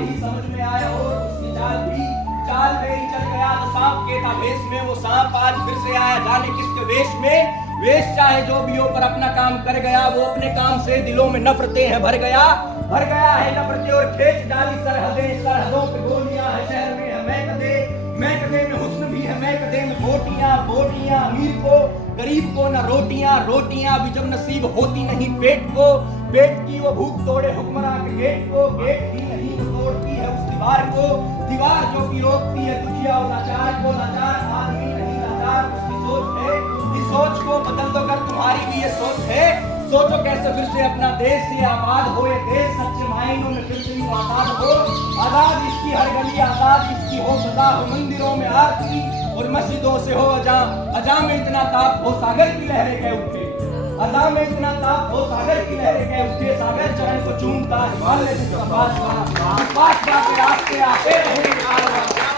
ही समझ में आया और उसकी चाल मेरी चल गया। तो सांप के था भेष में वो सांप आज फिर से आया, जाने किसके वेश में। वेश चाहे जो भी हो पर अपना काम कर गया, वो अपने काम से दिलों में नफरतें हैं भर गया है नफरतें और खींच डाली सरहदों पे गोलियां है शहर में है मैं कदे में हुस्न भी है मैं कदे में बोटियां अमीर को गरीब को न रोटियां भी जब नसीब होती नहीं पेट की वो भूख तोड़े हुक्मरान के गेट भी नहीं वो तोड़ती है उस दीवार जो कि रोकती है दुखिया और लाचार आदमी नहीं लाचार उसकी सोच है। इस सोच को बदल दो कर तुम्हारी भी ये सोच है, सोचो कैसे फिर से अपना देश ये आबाद हो, ये देश सच्चे मायनों में फिर से यूं आजाद हो। आजाद इसकी हर गली आजाद इसकी हो सदा हो, मंदिरों में आरती और मस्जिदों से हो अजा में इतना ताप हो सागर की लहरें कह उठे, अजा में इतना ताप हो सागर की लहरें कह उठे। सागर चरण को चूमता हिमालय से पास पे रास्ते आते रहे।